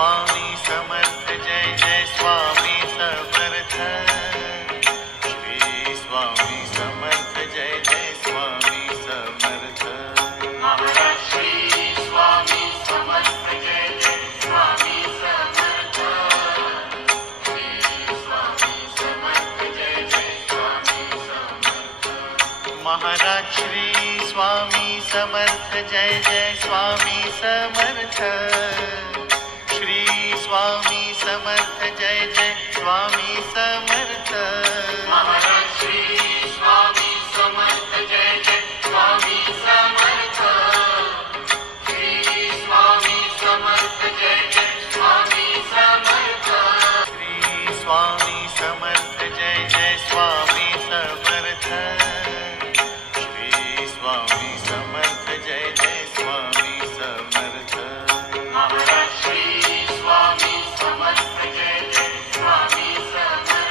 Swami Samarth Jai Jai Swami Samarth. Shri Swami Samarth Jai Jai Swami Samarth. Maharaj Shri Swami Samarth Jai Jai Swami Samarth. Shri Swami Samarth Jai Jai Swami Samarth. Maharaj Shri Swami Samarth Jai Jai Swami Samarth. Shri Swami Samarth Jai Jai Swami Samarth. Maharaj Shri Swami Samarth Jai Jai Swami Samarth. Shri Swami Samarth Jai Jai Swami Samarth. Shri Swami Samarth Jai Jai Swami Samarth. Shri Swami Samarth Jai Jai Swami Samarth.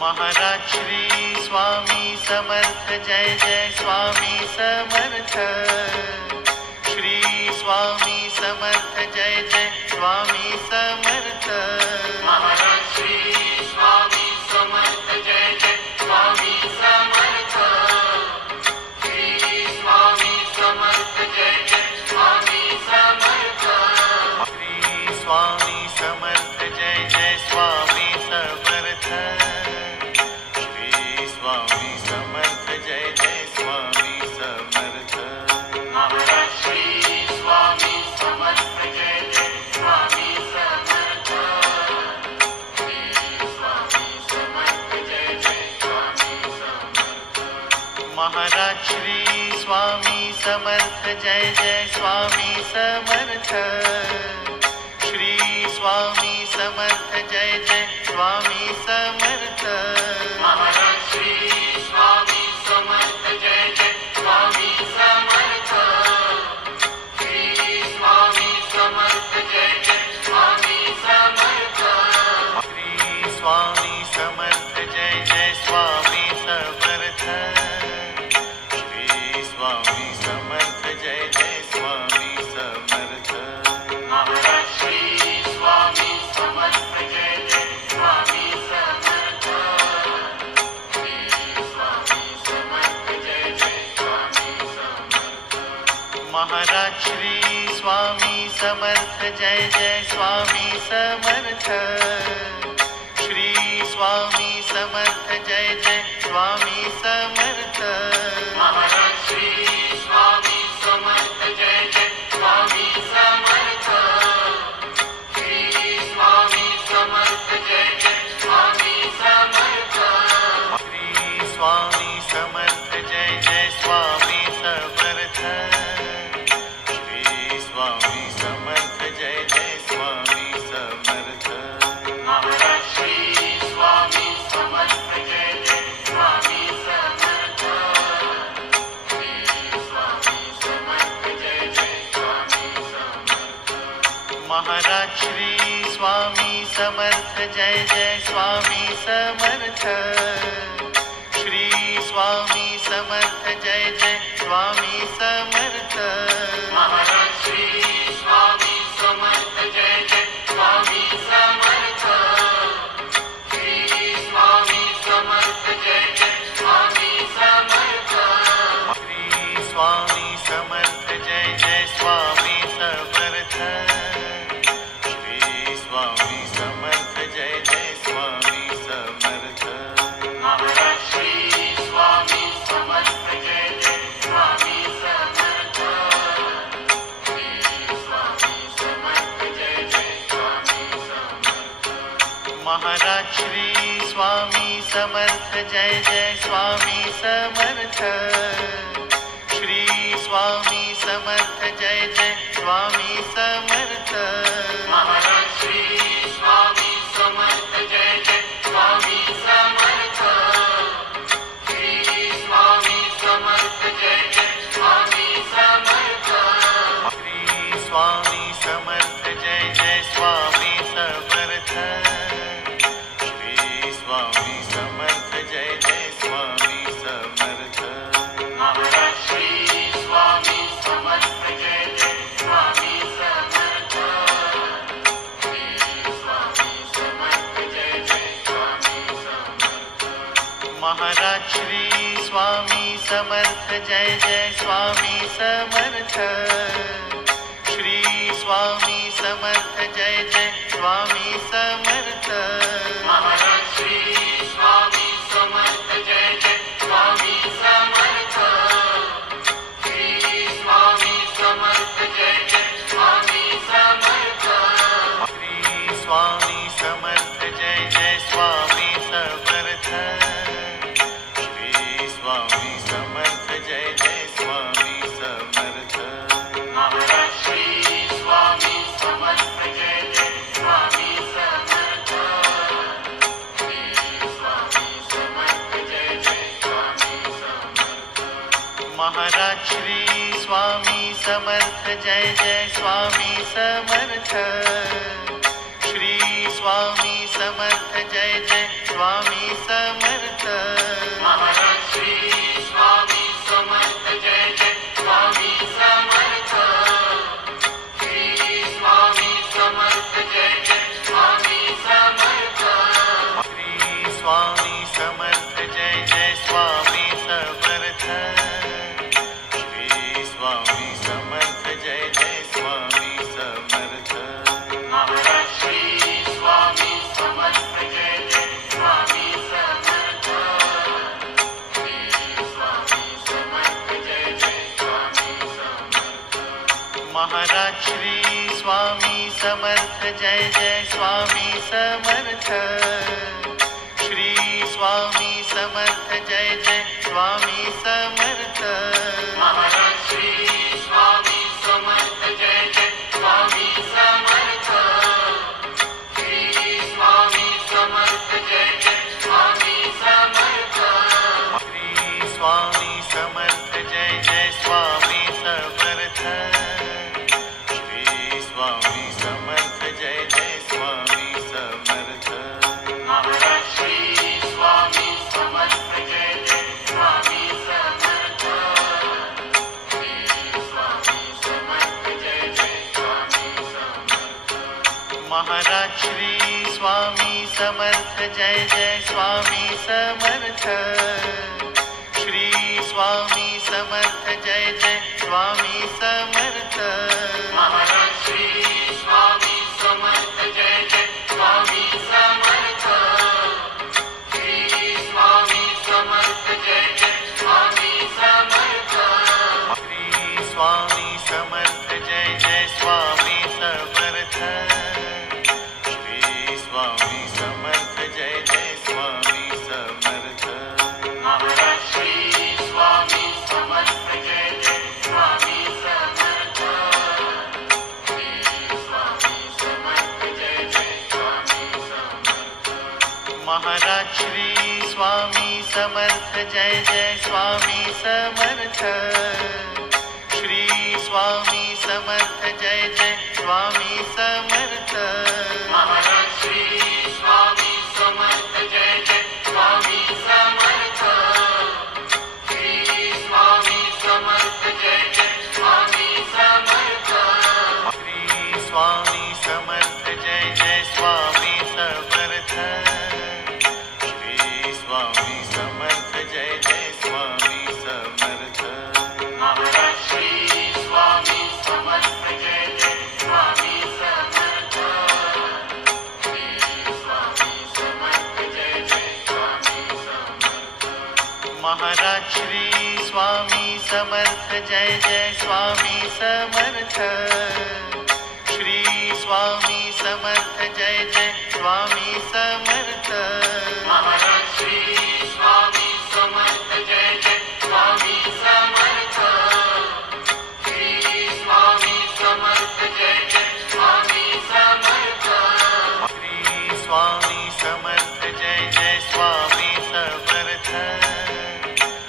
Maharaj Shri Swami Samarth Jai Jai Swami Samarth. Shri Swami Samarth Jai Jai Swami Samarth. Maharaj Shri Swami Samarth Jai Jai Swami Samarth. Shri Swami Samarth Jai Jai Swami Samarth. Maharaj Shri Swami Samarth Jai Jai Swami Samarth. Shri Swami Samarth Jai Jai Swami Samarth. Shri Swami Samarth Jai Jai Swami Samarth. Shri Swami Samarth Jai Jai Swami Samarth. Maharaj Shri Swami Samarth Jai Jai Swami Samarth. Shri Swami Samarth Jai Jai Swami Samarth. Maharaj Shri Swami Samarth Jai Jai Swami Samarth. Shri Swami Samarth Jai Jai Swami Samarth. Maharaj Shri Swami Samarth Jai Jai Swami Samarth. Shri Swami Samarth Jai Jai Swami Samarth. Shri Swami Samarth Jai Jai Swami Samarth. Shri Swami Samarth Jai Jai Swami Samarth. Maharaj Shri Swami Samarth Jai Jai Swami Samarth. Shri Swami Samarth Jai Jai Swami Samarth. Maharaj Shri Swami Samarth Jai Jai Swami Samarth. Shri Swami Samarth Jai Jai Swami Samarth. Maharaj Shri Swami Samarth Jai Jai Swami Samarth. Shri Swami Samarth Jai Jai Swami Samarth. Shri Swami Samarth Jai Jai Swami Samarth. Shri Swami Samarth Jai Jai Swami Samarth. Maharaj Shri Swami Samarth Jai Jai Swami Samarth. Shri Swami Samarth Jai Jai Swami Samarth. Maharaj Shri Swami Samarth Jai Jai Swami Samarth. Shri Swami Samarth Jai Jai Swami Samarth. Maharaj Shri Swami Samarth Jai Jai Swami Samarth. Shri Swami Samarth Jai Jai Swami Samarth. Shri Swami Samarth Jai Jai Swami Samarth. Shri Swami Samarth Jai Jai Swami Samarth. Maharaj Shri Swami Samarth Jai Jai Swami Samarth. Shri Swami Samarth Jai Jai Swami Samarth. Maharaj Shri Swami Samarth Jai Jai Swami Samarth. Shri Swami Samarth Jai Jai Swami Samarth. Maharaj Shri Swami Samarth Jai Jai Swami Samarth. Shri Swami Samarth Jai Jai Swami Samarth. Shri Swami Samarth Jai Jai Swami Samarth. Shri Swami Samarth Jai Jai Swami Samarth. Maharaj Shri Swami Samarth Jai Jai Swami Samarth. Shri Swami Samarth Jai Jai Swami Samarth. Maharaj Shri Swami Samarth Jai Jai Swami Samarth. Shri Swami Samarth Jai Jai Swami Samarth. Shri Swami Samarth Jai Jai Swami Samarth. Shri Swami Samarth Jai Jai Swami Samarth. Maharaj Shri Swami Samarth Jai Jai Swami Samarth. Shri Swami Samarth Jai Jai Swami Samarth. Maharaj Shri Swami Samarth Jai Jai Swami Samarth. Shri Swami Samarth Jai Jai Swami Samarth. Maharaj Shri Swami Samarth Jai Jai Swami Samarth. Shri Swami Samarth Jai Jai Swami Samarth. Shri Swami Samarth Jai Jai Swami Samarth. Shri Swami Samarth Jai Jai Swami Samarth. Maharaj Shri Swami Samarth Jai Jai Swami Samarth. Shri Swami Samarth Jai Jai Swami Samarth. Maharaj Shri Swami Samarth Jai Jai Swami Samarth. Shri Swami Samarth Jai Jai Swami Samarth. Maharaj Shri Swami Samarth Jai Jai Swami Samarth. Shri Swami Samarth Jai Jai Swami Samarth. Shri Swami Samarth Jai Jai Swami Samarth. Shri Swami Samarth Jai Jai Swami Samarth. Maharaj Shri Swami Samarth Jai Jai Swami Samarth. Shri Swami Samarth Jai Jai Swami Samarth. Maharaj Shri Swami Samarth Jai Jai Swami Samarth. Shri Swami Samarth Jai Jai Swami Samarth. Maharaj Shri Swami Samarth Jai Jai Swami Samarth. Shri Swami Samarth Jai Jai Swami Samarth. Shri Swami Samarth Jai Jai Swami Samarth. Shri Swami Samarth Jai Jai Swami Samarth. Maharaj Shri Swami Samarth Jai Jai Swami Samarth. Shri Swami Samarth Jai Jai Swami Samarth. Maharaj Shri Swami Samarth Jai Jai Swami Samarth. Shri Swami Samarth Jai Jai Swami Samarth. Maharaj Shri Swami Samarth Jai Jai Swami Samarth. Shri Swami Samarth Jai Jai Swami Samarth. Shri Swami Samarth Jai Jai Swami Samarth. Shri Swami Samarth Jai Jai Swami Samarth. Maharaj Shri Swami Samarth Jai Jai Swami Samarth. Shri Swami Samarth Jai Jai Swami Samarth. Maharaj Shri Swami Samarth Jai Jai Swami Samarth. Shri Swami Samarth Jai Jai Swami Samarth. Maharaj Shri Swami Samarth Jai Jai Swami Samarth. Shri Swami Samarth Jai Jai Swami Samarth. Shri Swami Samarth Jai Jai Swami Samarth.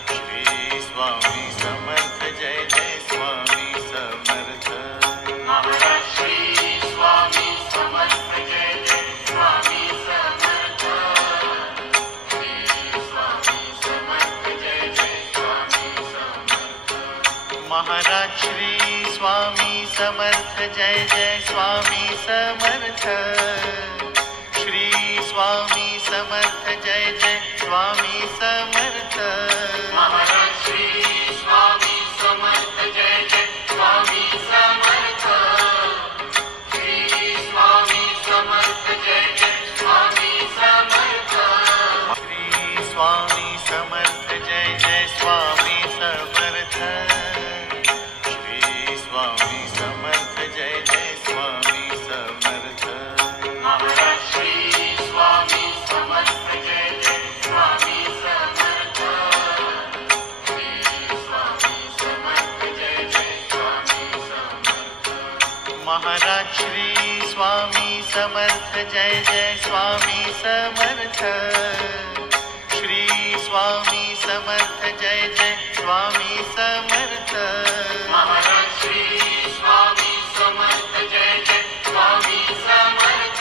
Shri Swami Samarth Jai Jai Swami Samarth. Maharaj Shri Swami Samarth Jai Jai Swami Samarth. Shri Swami Samarth Jai Jai Swami Samarth. Maharaj Shri Swami Samarth Jai Jai Swami Samarth. Shri Swami Samarth Jai Jai Swami Samarth. Maharaj Shri Swami Samarth Jai Jai Swami Samarth. Shri Swami Samarth Jai Jai Swami Samarth. Maharaj Shri Swami Samarth Jai Jai Swami Samarth.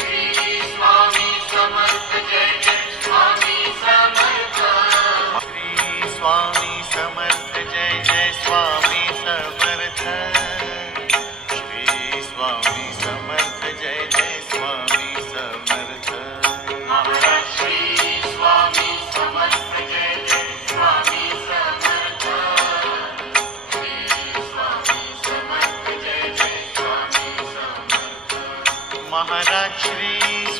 Shri Swami Samarth Jai Jai Swami Samarth. Shri Swami Samarth Jai Jai Swami Samarth. Shri Swami Samarth Jai Jai Swami Samarth. Maharaj Shri Swami Samarth Jai Jai Swami Samarth. Shri Swami Samarth Jai Jai Swami Samarth. Maharaj Shri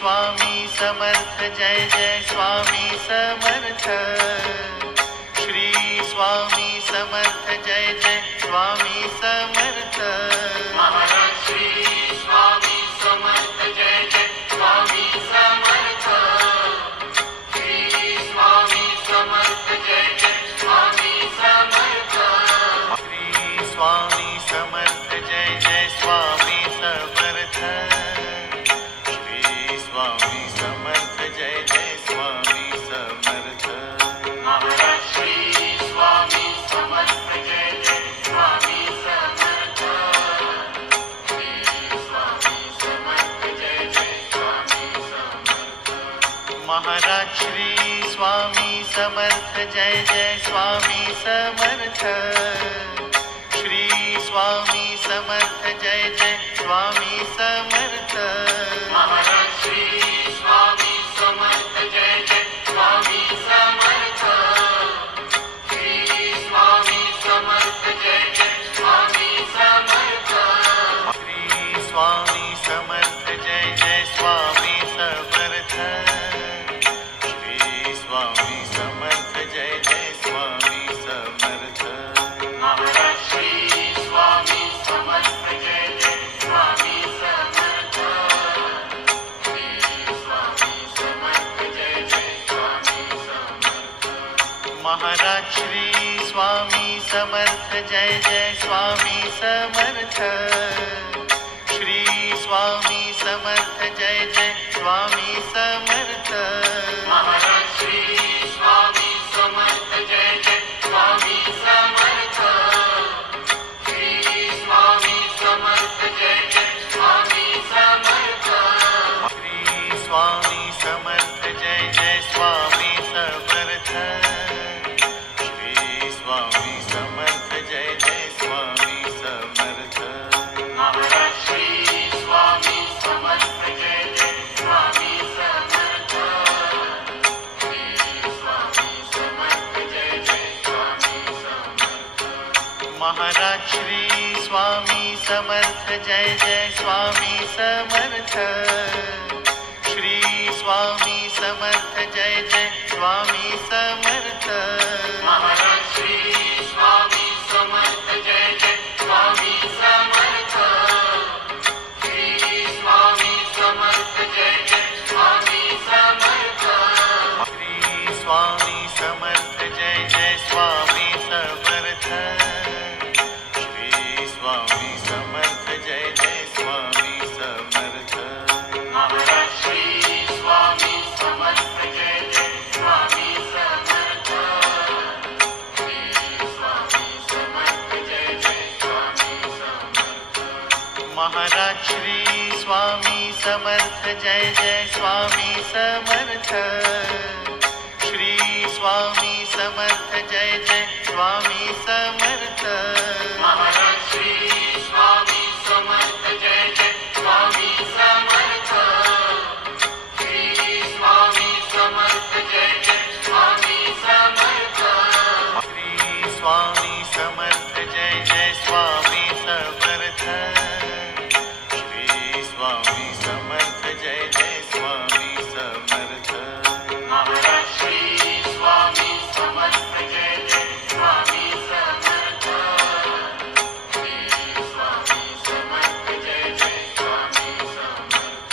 Swami Samarth Jai Jai Swami Samarth. Shri Swami Samarth Jai Jai Swami Samarth. Maharaj Shri Swami Samarth Jai Jai Swami Samarth. Shri Swami Samarth Jai Jai Swami Samarth. Shri Swami Samarth Jai Jai Swami Samarth. Shri Swami Samarth Jai Jai Swami Samarth. Maharaj Shri Swami Samarth Jai Jai Swami Samarth. Shri Swami Samarth Jai Jai Swami Samarth. Maharaj Shri Swami Samarth Jai Jai Swami Samarth. Shri Swami Samarth Jai Jai Swami Samarth. Maharaj Shri Swami Samarth Jai Jai Swami Samarth. Shri Swami Samarth Jai Jai Swami Samarth. Shri Swami Samarth Jai Jai Swami Samarth. Shri Swami Samarth Jai Jai Swami Samarth. Maharaj Shri Swami Samarth Jai Jai Swami Samarth. Shri Swami Samarth Jai Jai Swami Samarth. Maharaj Shri Swami Samarth Jai Jai Swami Samarth. Shri Swami Samarth Jai Jai Swami Samarth. Maharaj Shri Swami Samarth Jai Jai Swami Samarth. Shri Swami Samarth Jai Jai Swami Samarth. Shri Swami Samarth Jai Jai Swami Samarth. Shri Swami Samarth Jai Jai Swami Samarth. Maharaj Shri Swami Samarth Jai Jai Swami Samarth. Shri Swami Samarth Jai Jai Swami Samarth. Maharaj Shri Swami Samarth Jai Jai Swami Samarth. Shri Swami Samarth Jai Jai Swami Samarth. Maharaj Shri Swami Samarth Jai Jai Swami Samarth. Shri Swami Samarth Jai Jai Swami Samarth. Shri Swami Samarth Jai Jai Swami Samarth. Shri Swami Samarth Jai Jai Swami Samarth. Maharaj Shri Swami Samarth Jai Jai Swami Samarth. Shri Swami Samarth Jai Jai Swami Samarth. Maharaj Shri Swami Samarth Jai Jai Swami Samarth. Shri Swami Samarth Jai Jai Swami Samarth. Maharaj Shri Swami Samarth Jai Jai Swami Samarth. Shri Swami Samarth Jai Jai Swami Samarth. Shri Swami Samarth Jai Jai Swami Samarth. Shri Swami Samarth Jai Jai Swami Samarth. Maharaj Shri Swami Samarth Jai Jai Swami Samarth. Shri Swami Samarth Jai Jai Swami Samarth.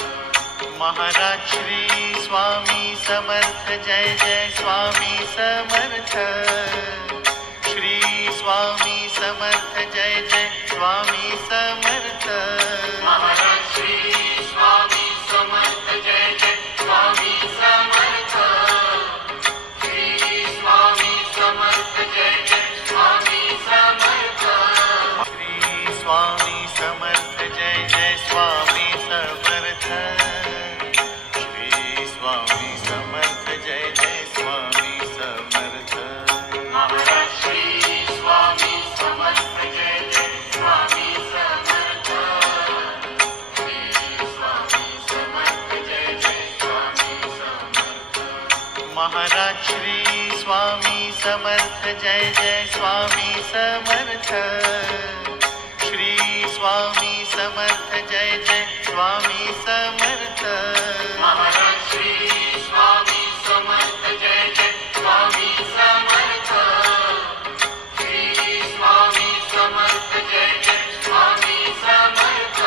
Maharaj Shri Swami Samarth Jai Jai Swami Samarth. Shri Swami Samarth Jai Jai Swami Samarth. Swami Samarth Jai Jai Swami Samarth Shri Swami Samarth Jai Jai Swami Samarth Maharaj Shri Swami Samarth Jai Jai Swami Samarth Shri Swami Samarth Jai Jai Swami Samarth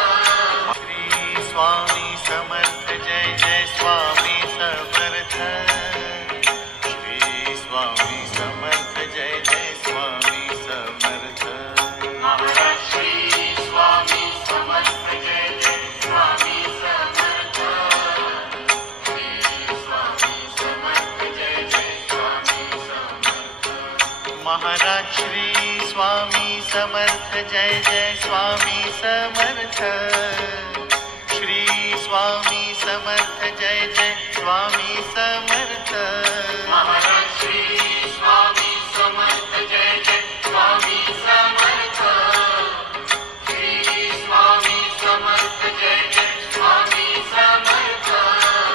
Shri Swami Samarth Jai Jai Swami Samarth Shri Swami Samarth Jai Jai Swami Samarth Maharaj Shri Swami Samarth Jai Jai Swami Samarth Shri Swami Samarth Jai Jai Swami Samarth Maharaj Shri Swami Samarth Jai Jai Swami Samarth Shri Swami Samarth Jai Jai Swami Samarth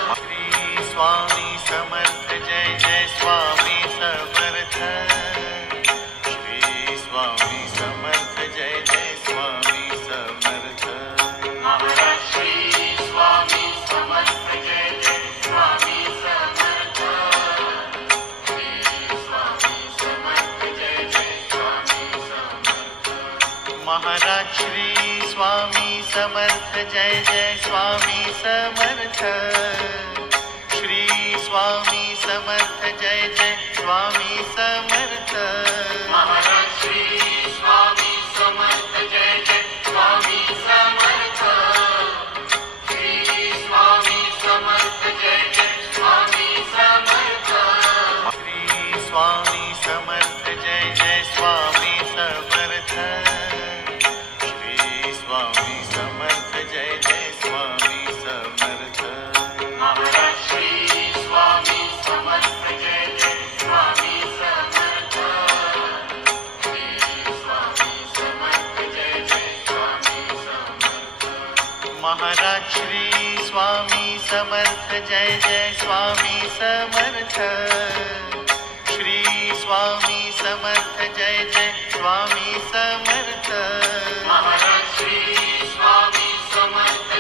Maharaj Shri Swami Samarth Jai Jai Swami Samarth Shri Swami Samarth Jai Jai Swami Samarth Shri Swami Samarth Jai Jai Swami Samarth Shri Swami Samarth Jai Jai Swami Samarth Maharaj Shri Swami Samarth Jai Jai Swami Samarth Shri Swami Samarth Jai Jai Swami Samarth Maharaj Shri Swami Samarth Jai Jai Swami Samarth Shri Swami Samarth Jai Jai Swami Samarth Maharaj Shri Swami Samarth Jai Jai Swami Samarth Shri Swami Samarth Jai Jai Swami Samarth Shri Swami Samarth Jai Jai Swami Samarth Shri Swami Samarth Jai Jai Swami Samarth Maharaj Shri Swami Samarth Jai Jai Swami Samarth Shri Swami Samarth Jai Jai Swami Samarth Maharaj Shri Swami Samarth Jai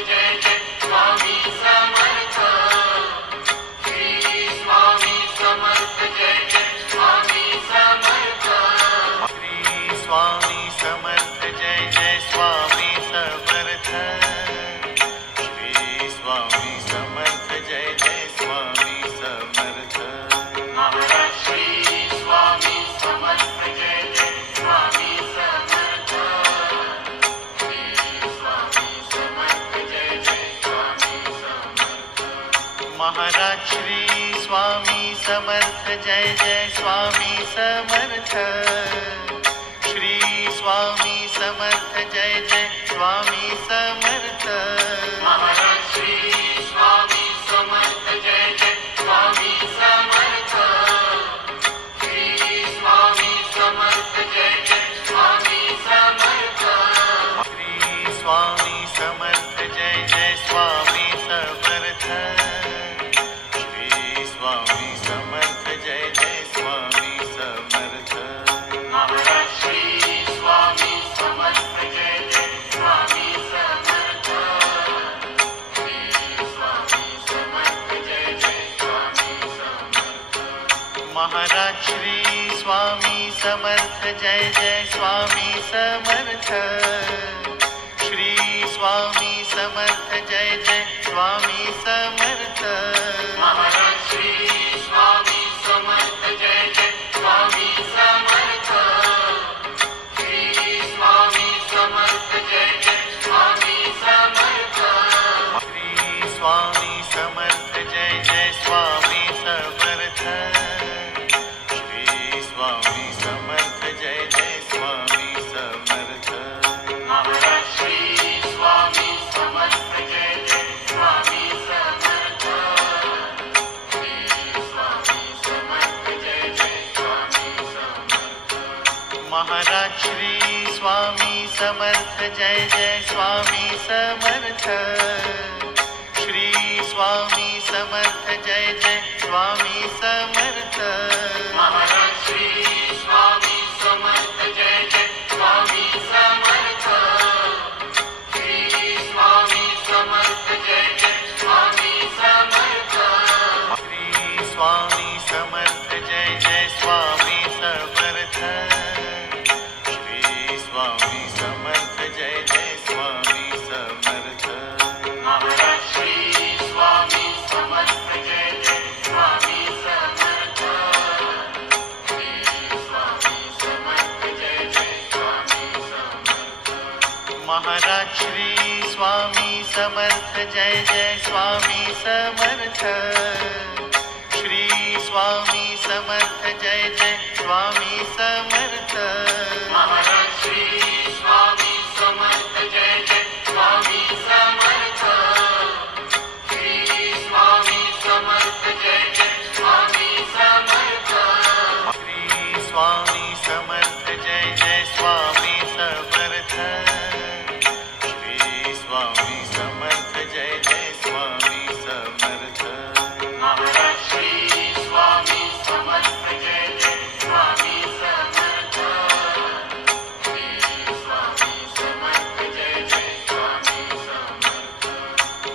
Jai Swami Samarth Shri Swami Samarth Jai Jai Swami Samarth Maharaj Shri Swami Samarth Jai Jai Swami Samarth Shri Swami Samarth Jai Jai Swami Samarth Shri Swami Samarth Jai Jai Swami Samarth Shri Swami Samarth Jai Jai Swami Samarth Maharaj Shri Swami Samarth Jai Jai Swami Samarth Shri Swami Samarth Jai Jai Swami Samarth Maharaj Shri Swami Samarth Jai Jai Swami Samarth Shri Swami Samarth Jai Jai Swami Samarth Maharaj Shri Swami Samarth Jai Jai Swami Samarth Shri Swami Samarth Jai Jai Swami Samarth Shri Swami Samarth Jai Jai Swami Samarth Shri Swami Samarth Jai Jai Swami Samarth Maharaj Shri Swami Samarth Jai Jai Swami Samarth Shri Swami Samarth Jai Jai Swami Samarth Maharaj Shri Swami Samarth Jai Jai Swami Samarth Shri Swami Samarth Jai Jai Swami Samarth Maharaj Shri Swami Samarth Jai Jai Swami Samarth Shri Swami Samarth Jai Jai Swami Samarth Shri Swami Samarth Jai Jai Swami Samarth Shri Swami Samarth Jai Jai Swami Samarth Maharaj Shri Swami Samarth Jai Jai Swami Samarth Shri Swami Samarth Jai Jai Swami Samarth Maharaj Shri Swami Samarth Jai Jai Swami Samarth Shri Swami Samarth Jai Jai Swami Samarth Maharaj Maharaj Shri Swami Samarth Jai Jai Swami Samarth. Shri Swami Samarth Jai Jai Swami Samarth. Maharaj Shri Swami Samarth Jai Jai Swami Samarth. Shri Swami Samarth Jai Jai Swami Samarth. Shri Swami Samarth Jai Jai Swami Samarth. Shri Swami Samarth Jai Jai Swami Samarth. Maharaj Shri Swami Samarth Jai Jai Swami Samarth. Shri Swami Samarth Jai Jai Swami Samarth.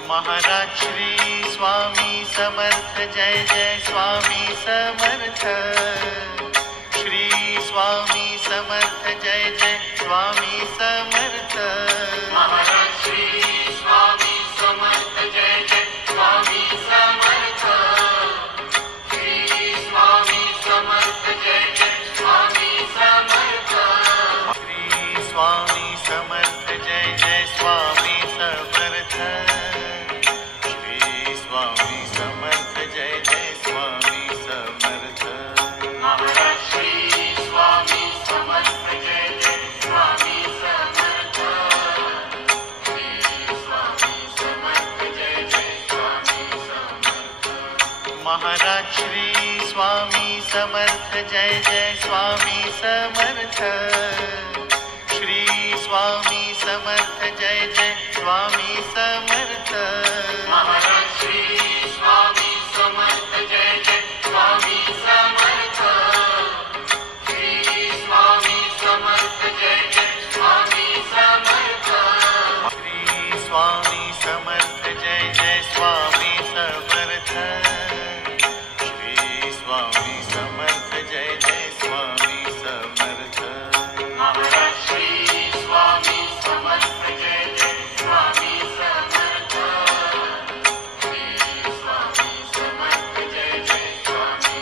Maharaj Shri Swami Samarth Jai Jai Swami Samarth. Shri Swami Samarth Jai Jai Swami Samarth. Maharaj Shri Swami Samarth Jai Jai Swami Samarth. Shri Swami Samarth Jai Jai Swami Samarth. Shri Swami Samarth Jai Jai Swami Samarth. Shri Swami Samarth Jai Jai Swami Samarth. Maharaj Shri Swami Samarth Jai Jai Swami Samarth. Shri Swami Samarth Jai Jai Swami Samarth. Maharaj Shri Swami Samarth Jai Jai Swami Samarth. Shri Swami Samarth Jai Jai Swami Samarth. Maharaj Shri Swami Samarth Jai Jai Swami Samarth. Shri Swami Samarth Jai Jai Swami Samarth. Shri Swami Samarth Jai Jai Swami Samarth. Shri Swami Samarth Jai Jai Swami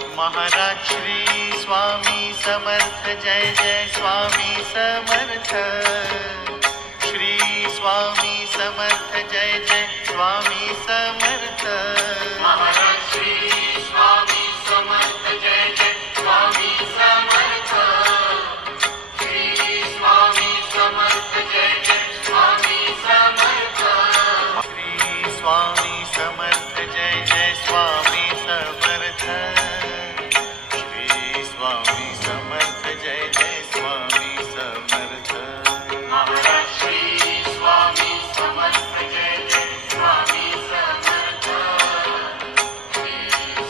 Samarth. Maharaj Shri Swami Samarth Jai Jai Swami Samarth. Shri Swami Samarth Jai Jai Swami Samarth. Maharaj Shri Swami Samarth Jai Jai Swami Samarth. Shri Swami Samarth Jai Jai Swami Samarth. Maharaj Shri Swami Samarth Jai Jai Swami Samarth. Shri Swami Samarth Jai Jai Swami Samarth. Shri Swami Samarth Jai Jai Swami Samarth. Shri Swami Samarth Jai Jai Swami Samarth. Maharaj Shri Swami Samarth Jai Jai Swami Samarth. Shri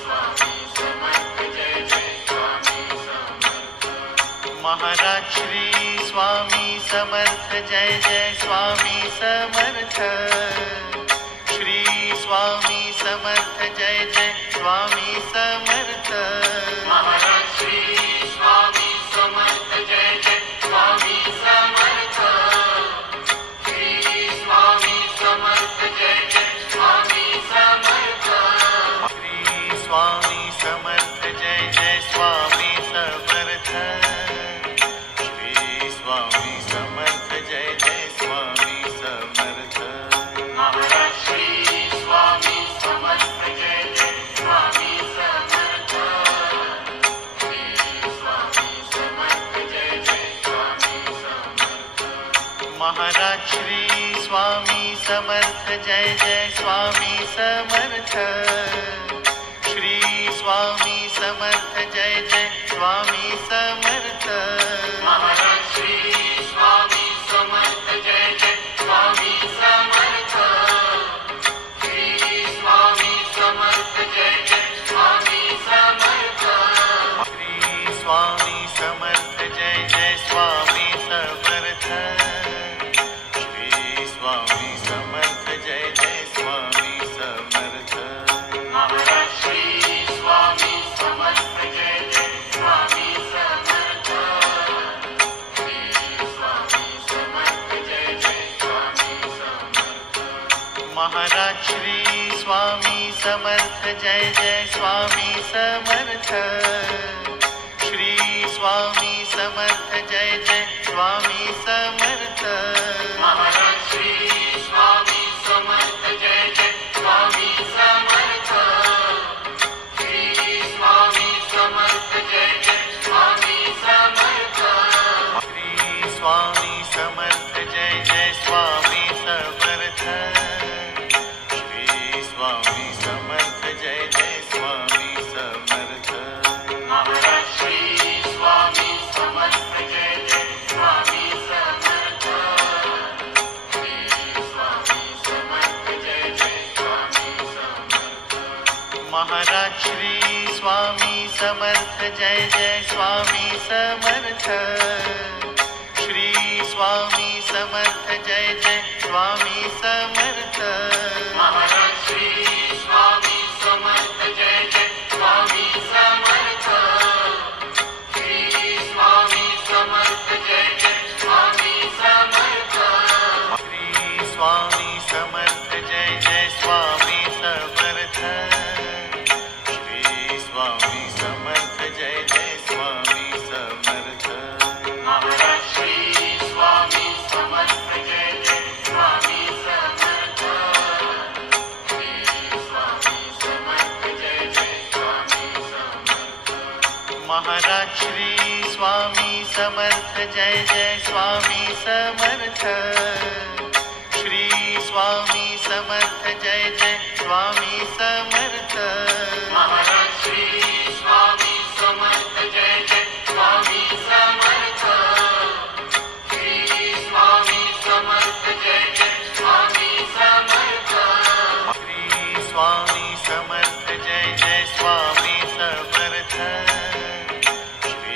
Swami Samarth Jai Jai Swami Samarth. Maharaj Shri Swami Samarth Jai Jai Swami Samarth. Shri Swami Samarth Jai Jai Swami Samarth. Maharaj Shri Swami Samarth Jai Jai Swami Samarth. Shri Swami Samarth Jai Jai Swami Samarth. Shri Swami Samarth Jai Jai Swami Samarth. Shri Swami Samarth Jai Jai Swami Samarth. Maharaj Shri Swami Samarth Jai Jai Swami Samarth. Shri Swami Samarth Jai Jai Swami Samarth. Maharaj Shri Swami Samarth Jai Jai Swami Samarth. Shri Swami Samarth Jai Jai Swami Samarth. Maharaj Shri Swami Samarth Jai Jai Swami Samarth. Shri Swami Samarth Jai Jai Swami Samarth. Shri Swami Samarth Jai Jai Swami Samarth. Shri Swami Samarth Jai Jai Swami Samarth. Maharaj Shri Swami Samarth Jai Jai Swami Samarth. Shri Swami Samarth Jai Jai Swami Samarth. Maharaj Shri Swami Samarth Jai Jai Swami Samarth. Shri Swami Samarth Jai Jai Swami Samarth. Samarth Jai Jai Swami Samarth. Shri Swami Samarth Jai Jai Swami Samarth. Maharaj Shri Swami Samarth Jai Jai Swami Samarth. Shri Swami Samarth Jai Jai Swami Samarth. Shri Swami Samarth Jai Jai Swami Samarth. Shri Swami Samarth Jai Jai Swami Samarth. Maharaj Shri Swami Samarth Jai Jai Swami Samarth. Shri Swami Samarth Jai Jai Swami Samarth. Maharaj Shri Swami Samarth Jai Jai Swami Samarth. Shri Swami Samarth Jai Jai Swami Samarth. Maharaj Shri Swami Samarth Jai Jai Swami Samarth. Shri Swami Samarth Jai Jai Swami Samarth. Shri Swami Samarth Jai Jai Swami Samarth. Shri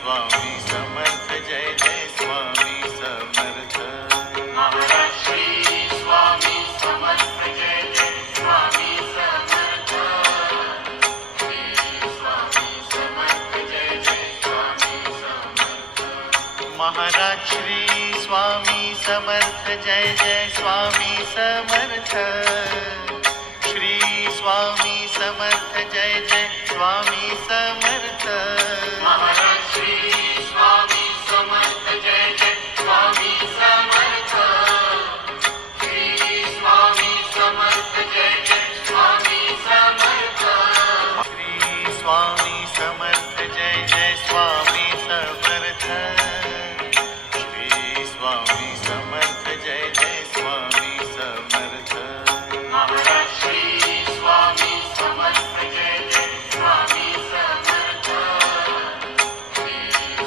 Swami Samarth Jai Jai Swami Samarth. Maharaj Shri Swami Samarth Jai Jai Swami Samarth. Shri Swami Samarth Jai Jai Swami Samarth. Maharaj Shri Swami Samarth Jai Jai Swami Samarth. Shri Swami Samarth Jai Jai Swami Samarth. Maharaj Shri Swami Samarth Jai Jai Swami Samarth. Shri Swami Samarth Jai Jai Swami Samarth. Shri Swami Samarth Jai Jai Swami Samarth. Shri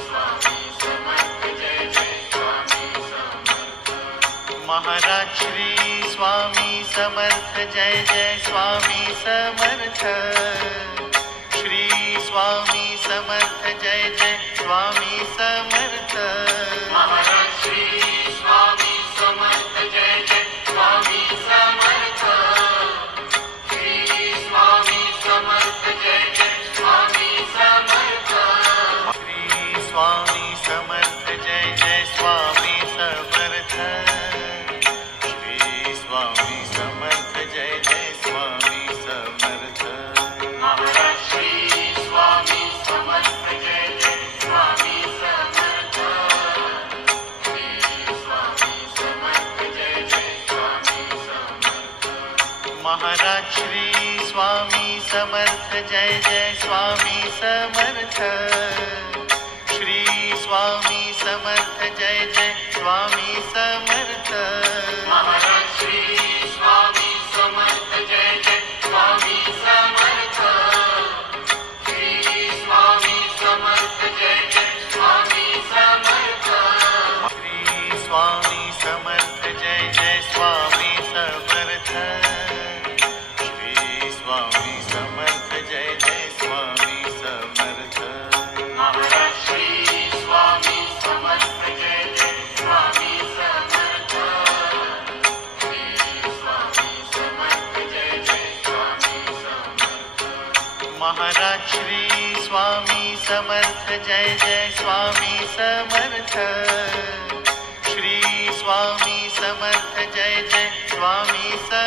Swami Samarth Jai Jai Swami Samarth. Maharaj Shri Swami Samarth Jai Jai Swami Samarth. Shri Swami Samarth Jai Jai Swami Samarth. Maharaj Shri Swami Samarth Jai Jai Swami Samarth. Shri Swami Samarth Jai Jai Swami Samarth. Maharaj Shri Swami Samarth Jai Jai Swami Samarth. Shri Swami Samarth Jai Jai Swami Samarth. Shri Swami Samarth Jai Jai Swami Samarth. Shri Swami Samarth Jai Jai Swami Samarth. Maharaj Shri Swami Samarth Jai Jai Swami Samarth. Shri Swami Samarth Jai Jai Swami Samarth. Maharaj Shri Swami Samarth Jai Jai Swami Samarth. Shri Swami Samarth Jai Jai Swami Samarth. Maharaj Shri Swami Samarth Jai Jai Swami Samarth. Shri Swami Samarth Jai Jai Swami Samarth. Shri Swami Samarth Jai Jai Swami Samarth. Shri Swami Samarth Jai Jai Swami Samarth. Maharaj Shri Swami Samarth Jai Jai Swami Samarth. Shri Swami Samarth Jai Jai Swami Samarth. Maharaj Shri Swami Samarth Jai Jai Swami Samarth. Shri Swami Samarth Jai Jai Swami Samarth.